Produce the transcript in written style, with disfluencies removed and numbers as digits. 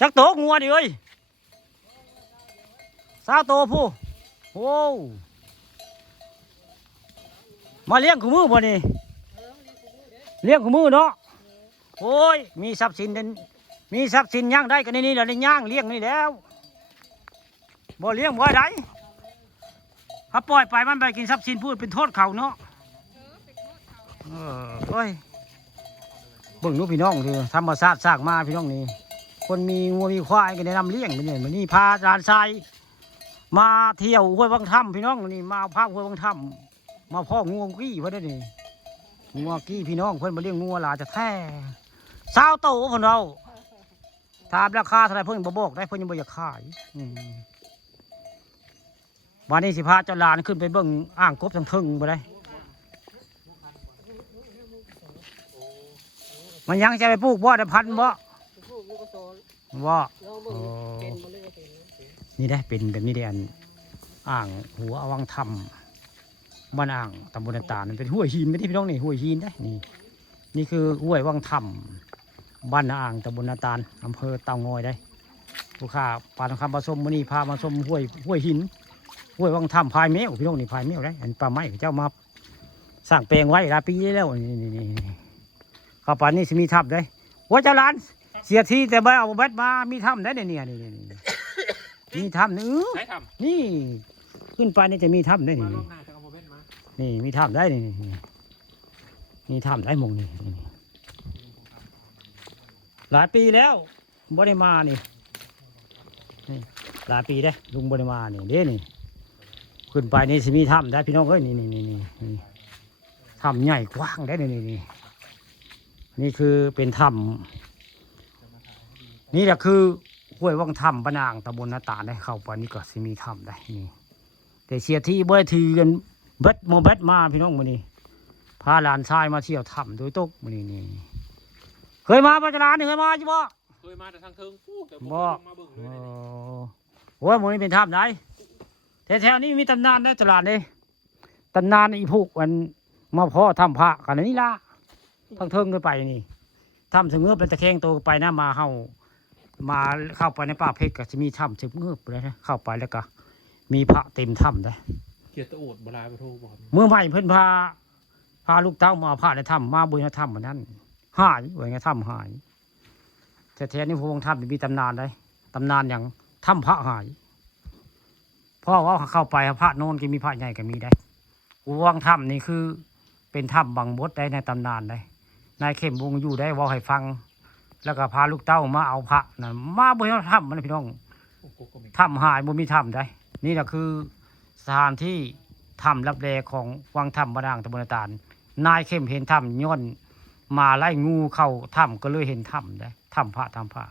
จักโตงัวดิเอ้ยซาโตผู้โอ้มาเลี้ยงกูมือบ่นี่เลี้ยงกูมือเนาะโอ้ยมีทรัพย์สินมีทรัพย์สินย่างได้กันนี่แหละในย่างเลี้ยงนี่แล้วบ่เลี้ยงบ่ได้ถ้าปล่อยไปมันไปกินทรัพย์สินพูดเป็นโทษเขาเนาะโอ้ยเบิ่งนู้พี่น้องคือธรรมชาติสร้างมาพี่น้องนี่คนมีงัวมีควายก็ได้นำเลี้ยงไปเนี่ยมันนี่พาหลานชายมาเที่ยวห้วยวังถ้ำพี่น้องนี่มาพาห้วยวังถ้ำมาพ่องัวกี้เพื่อนได้นี่งัวกี้พี่น้องเพื่อนมาเลี้ยงงัวหลาจะแท้สาวโตเพื่อนเราถามราคาเท่าไรเพื่อนบอกได้เพื่อนยังบ่อยากขายวันนี้สิพาเจ้าหลานขึ้นไปเบิ่งอ่างกบทั้งทึ่งไปได้มันยังจะไปปลูกบ่ได้พันบ่บ่นี่ได้เป็นแบบนี้ได้อันอ่างหัววังถ้ำบ้านอ่างตำบลตาลเป็นห้วยหินไม่ได้พี่น้องนี่ห้วยหินได้นี่คือห้วยวังถ้ำบ้านอ่างตำบลตาลอำเภอเตางอยได้ลูกค้าปลาทองคำผสมมื้อนี้พามาชมห้วยหินห้วยวังถ้ำพายแมวพี่น้องนี่พายแมวได้อันปลาไม้เจ้ามาสร้างแปลงไว้หลายปีแล้วนี่ข้าวปลานี่สิมีถ้ำได้ว่าเจ้าหลานเสียทีแต่ใบเอาแบตมามีถ้ำได้เนี่ยมีถ้ำนี่ขึ้นไปนี่จะมีถ้ำได้นี่มีถ้ำได้นี่มีถ้ำได้มงนี่หลายปีแล้วบ่ได้มานี่หลายปีได้ลุงบ่ได้มานี่เด้นี่ขึ้นไปนี่จะมีถ้ำได้พี่น้องเอ้ยนี่ถ้ำใหญ่กว้างได้นี่คือเป็นถ้ำนี่แหละคือห้วยวังถ้ำปะนางตำบลนาตาได้เข้าไปนี่ก็สิมีถ้ำได้นี่แต่เสียที่บ่ได้ถือกันเบ็ดมาพี่น้องมื้อนี้พาหลานชายมาเที่ยวถ้ำโดยตกมื้อนี้นี่เคยมาปัจจุบันนี่เคยมาใช่บ่เคยมาแต่ทางเทิงแต่บ่โอ้ยมื้อนี้เป็นถ้ำไหนแถวๆนี้มีตำนานนะตลาดนี่ตำนานอีพวกมันมาพ่อถ้ำพระกันนี่ล่ะทางเทิงก็ไปนี่ถ้ำถึงเงือบเป็นตะแคงตัวไปนะมาเข้าไปในป่าเพชรก็จะมีถ้ำถึงเงือบเลยนะเข้าไปแล้วก็มีพระเต็มถ้ำเลยเกียรติโอดบลาไปโทรบอกเมื่อใหม่เพิ่นพาลูกเต้ามาพระในถ้ำมาบุญถ้ำเหมือนนั้นหายว่าไงถ้ำหายแต่แท้นี่พวงถ้ำมีตำนานเลยตำนานอย่างถ้ำพระหายเพราะว่าเข้าไปพระโนนก็มีพระใหญ่ก็มีได้วงถ้ำนี่คือเป็นถ้ำบังมดได้ในตำนานได้นายเข้มวงอยู่ได้ว่าให้ฟังแล้วก็พาลูกเต้ามาเอาพระนะมาบนถ้ำมันพี่น้องถ้ำหายบ่มีถ้ำได้นี่แหละคือสถานที่ถ้ำรับแลของวังถ้ำบาดางตะบนตาลนายเข้มเห็นถ้ำย้อนมาไล่งูเข้าถ้ำก็เลยเห็นถ้ำได้ถ้ำพระ